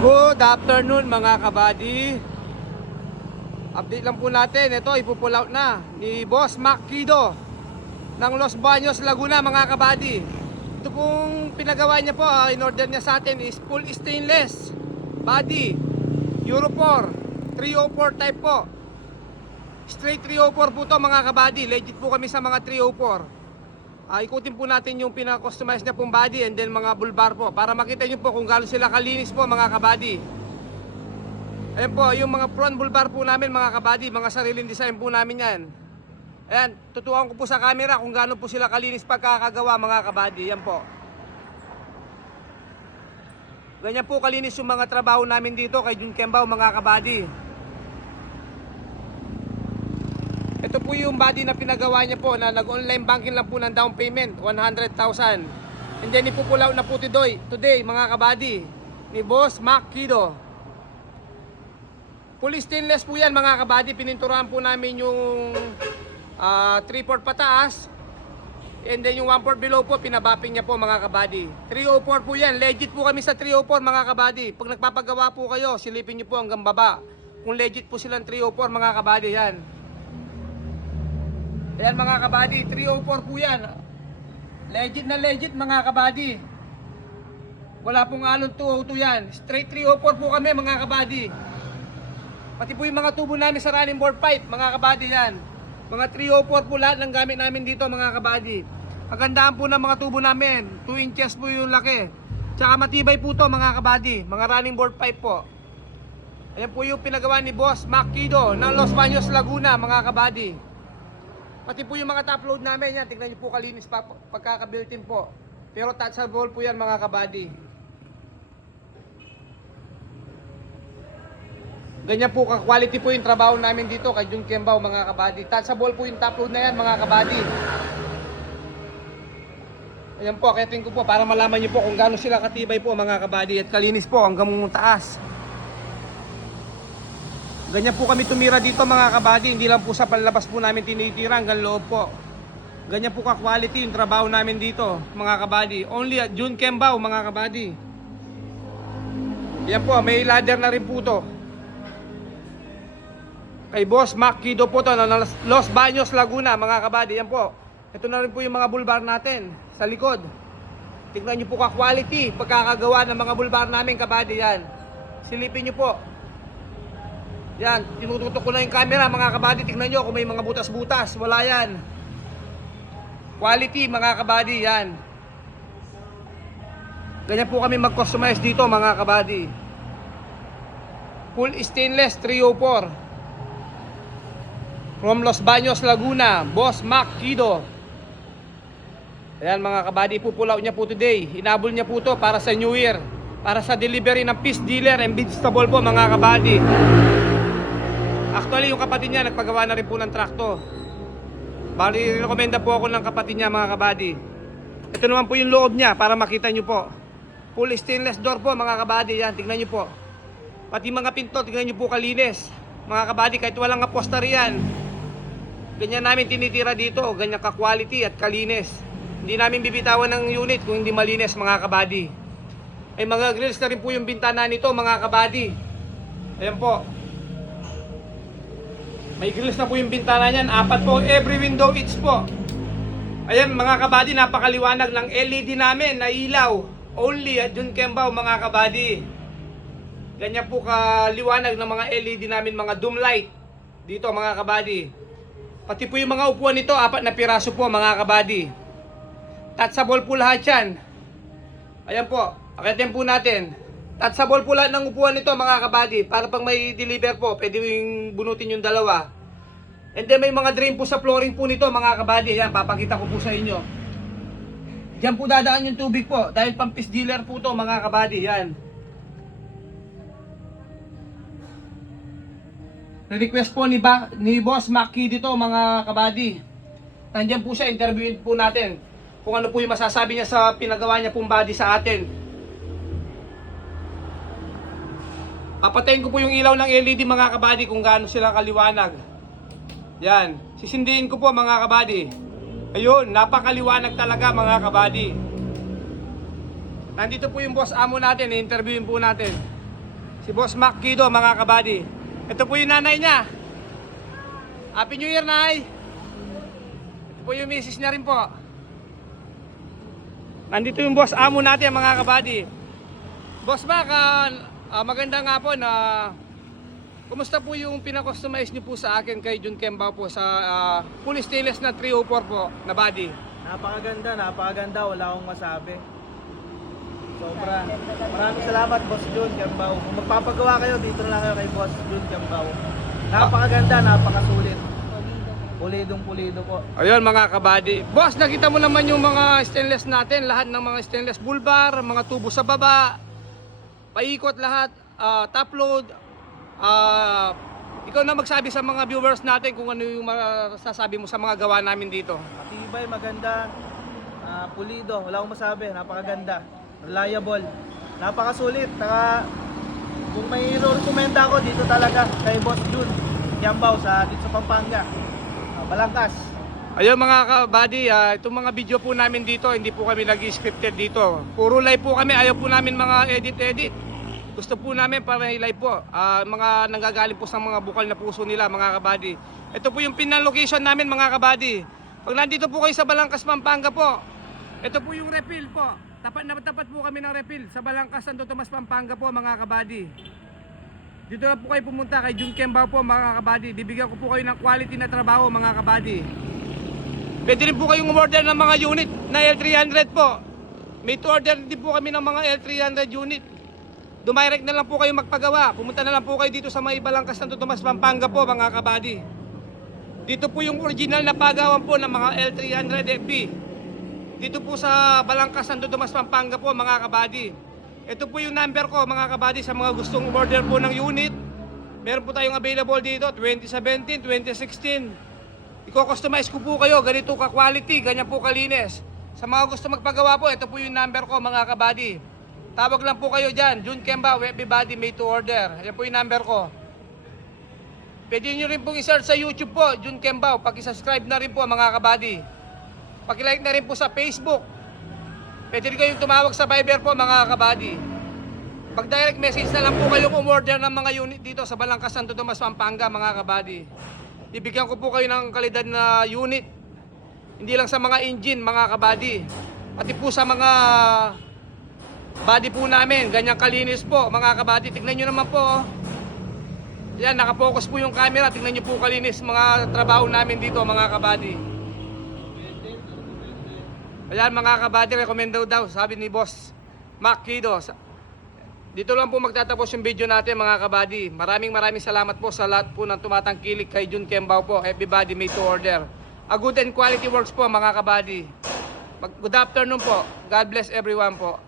Good afternoon mga kabady. Update lang po natin. Ito ipupull out na ni Boss Mac Kido ng Los Baños, Laguna mga kabady. Ito pong pinagawa niya po, in order niya sa atin is full stainless body Euro 4 304 type po. Straight 304 po to mga kabady. Legit po kami sa mga 304. Ikutin po natin yung pinaka-customize niya pong body and then mga bulbar po para makita nyo po kung gaano sila kalinis po mga kabady. Ayan po, yung mga front bulbar po namin mga kabady, mga sariling design po namin yan. Ayan, tutukan ko po sa camera kung gaano po sila kalinis pagkakagawa mga kabady. Yan po. Ganyan po kalinis yung mga trabaho namin dito kay Jun Kembao mga kabady. Ito po yung body na pinagawa niya po na nag-online banking lang po ng down payment 100,000. And then ipupull out na po today mga kabady ni Boss Mac Kido. Full stainless po yan mga kabady. Pininturahan po namin yung 3/4 pataas. And then yung 1/4 below po pinabapping niya po mga kabady. 304 po yan. Legit po kami sa 304 mga kabady. Pag nagpapagawa po kayo, silipin niyo po hanggang baba. Kung legit po silang 304 mga kabady yan. Ayan mga kabady, 304 po yan. Legit na legit mga kabady. Wala pong alon 202 yan. Straight 304 po kami mga kabady. Pati po yung mga tubo namin sa running board pipe mga kabady yan. Mga 304 po lahat ng gamit namin dito mga kabady. Kagandaan po ng mga tubo namin, 2 inches po yung laki. Tsaka matibay po to mga kabady, mga running board pipe po. Ayan po yung pinagawa ni Boss Mac Kido ng Los Baños, Laguna mga kabady. Pati po yung mga top load namin yan, tignan nyo po kalinis pa pagkaka-built-in po. Pero touchable po yan mga kabady. Ganyan po ka-quality po yung trabaho namin dito kay Jun Kembao mga kabady. Touchable po yung top load na yan mga kabady. Ayan po, ketin ko po para malaman nyo po kung gaano sila katibay po mga kabady. At kalinis po hanggang taas. Ganyan po kami tumira dito mga kabady. Hindi lang po sa panlabas po namin tinitira, hanggang loob po. Ganyan po ka-quality yung trabaho namin dito mga kabady. Only at Jun Kembao mga kabady. Yan po, may ladder na rin po to kay Boss Mac Kido po to ng Los Baños, Laguna mga kabady. Yan po, ito na rin po yung mga bulbar natin sa likod. Tignan nyo po ka-quality pagkakagawa ng mga bulbar namin kabady. Yan, silipin nyo po. Yan, tinututok ko na yung camera mga kabady. Tignan nyo kung may mga butas-butas. Wala yan. Quality mga kabady yan. Ganyan po kami mag-customize dito mga kabady. Full stainless 304 from Los Baños, Laguna, Boss Mac Kido. Ayan mga kabady, ipupull out niya po today. Hinabol niya po to para sa New Year, para sa delivery ng fish dealer and vegetable po mga kabady. Actually yung kapatid niya nagpagawa na rin po ng trakto. Bali rekomenda po ako ng kapatid niya mga kabady. Ito naman po yung loob niya para makita nyo po. Full stainless door po mga kabady. Yan, tignan nyo po. Pati mga pinto, tignan nyo po kalinis mga kabady, kahit walang apostar yan. Ganyan namin tinitira dito. Ganyan ka quality at kalinis. Hindi namin bibitawan ng unit kung hindi malinis mga kabady. Ay mga grills na rin po yung bintana nito mga kabady. Ayan po. May grills na po yung bintana niyan. 4 po, every window each po. Ayan mga kabady, napakaliwanag ng LED namin na ilaw. Only at Jun Kembao mga kabady. Ganyan po kaliwanag ng mga LED namin, mga doom light dito mga kabady. Pati po yung mga upuan nito, 4 na piraso po mga kabady. Touchable po lahat yan. Ayan po, akitin po natin. Touchable po lahat ng upuan nito mga kabady. Para pag may deliver po, pwede yung bunutin yung dalawa. And then may mga drain po sa flooring po nito mga kabady. Ayan, papakita ko po sa inyo. Diyan po dadaan yung tubig po. Dahil pang fish dealer po to mga kabady. Yan. Request po ni Boss Mac Kido dito mga kabady. Nandiyan po siya, interviewin po natin kung ano po yung masasabi niya sa pinagawa niya pong body sa atin. Papatayin ko po yung ilaw ng LED mga kabady kung gaano sila kaliwanag. Yan, sisindihin ko po mga kabady. Ayun, napakaliwanag talaga mga kabady. Nandito po yung boss amo natin, i-interviewin po natin. Si Boss Mac Kido, mga kabady. Ito po yung nanay niya. Happy New Year, Nay! Ito po yung misis niya rin po. Nandito yung boss amo natin, mga kabady. Boss Mac, maganda nga po na kumusta po yung pinakustomize niyo po sa akin kay Jun Kembao po sa full stainless na 304 po na body? Napakaganda, wala akong masabi. Sobra. Maraming salamat, Boss Jun Kembao. Kung magpapagawa kayo, dito na lang kayo kay Boss Jun Kembao. Napakaganda, napakasulit. Pulidong-pulido po. Ayun, mga kabady. Boss, nakita mo naman yung mga stainless natin, lahat ng mga stainless bull bar, mga tubo sa baba, paikot lahat, top load. Ikaw na magsabi sa mga viewers natin kung ano yung masasabi mo sa mga gawa namin dito. Matibay, maganda, pulido, wala akong masabi, napakaganda, reliable, napakasulit. Kung may rekomenda ako dito talaga kay Boss Jun Kembao dito sa Pampanga, Balangkas. Ayun, mga kabady, itong mga video po namin dito, hindi po kami nag-scripted dito. Puro live po kami, ayaw po namin mga edit-edit. Gusto po namin para live po, mga nanggagaling po sa mga bukal na puso nila, mga kabady. Ito po yung pinang-location namin, mga kabady. Pag nandito po kayo sa Balangkas, Pampanga po, ito po yung refill po. Tapat na tapat po kami ng refill sa Balangkas, Santo Tomas, Pampanga po, mga kabady. Dito na po kayo pumunta kay Jun Kembao po, mga kabady. Bibigyan ko po kayo ng quality na trabaho, mga kabady. Pwede rin po kayong umorder ng mga unit na L300 po. May to order din po kami ng mga L300 unit. Dumirect na lang po kayo magpagawa. Pumunta na lang po kayo dito sa may Balangkas, Santo Tomas, Pampanga po, mga kabady. Dito po yung original na pagawan po ng mga L300 FB. Dito po sa Balangkas, Santo Tomas, Pampanga po, mga kabady. Ito po yung number ko, mga kabady, sa mga gustong order po ng unit. Meron po tayong available dito, 2017, 2016. Iko-customize ko po kayo, ganito ka-quality, ganyan po kalinis. Sa mga gusto magpagawa po, ito po yung number ko, mga kabady. Tawag lang po kayo dyan, Jun Kembao, everybody made to order. Yan po yung number ko. Pwede nyo rin pong i-search sa YouTube po, Jun Kembao. Paki-subscribe na rin po, mga kabady. Paki-like na rin po sa Facebook. Pwede rin kayong tumawag sa Viber po, mga kabady. Pag-direct message na lang po kayong umorder ng mga unit dito sa Balangkas, Santo Tomas, Pampanga, mga kabady. Ibigyan ko po kayo ng kalidad na unit. Hindi lang sa mga engine, mga kabady. Pati po sa mga body po namin, ganyang kalinis po, mga kabady. Tignan nyo naman po. Yan, nakapokus po yung camera. Tignan nyo po kalinis mga trabaho namin dito, mga kabady. Ayan, mga kabady, recommend daw, sabi ni Boss Mac Kido. Dito lang po magtatapos yung video natin, mga kabady. Maraming salamat po sa lahat po ng tumatangkilik kay Jun Kembao po. Everybody made to order. A good and quality works po, mga kabady. Good afternoon po. God bless everyone po.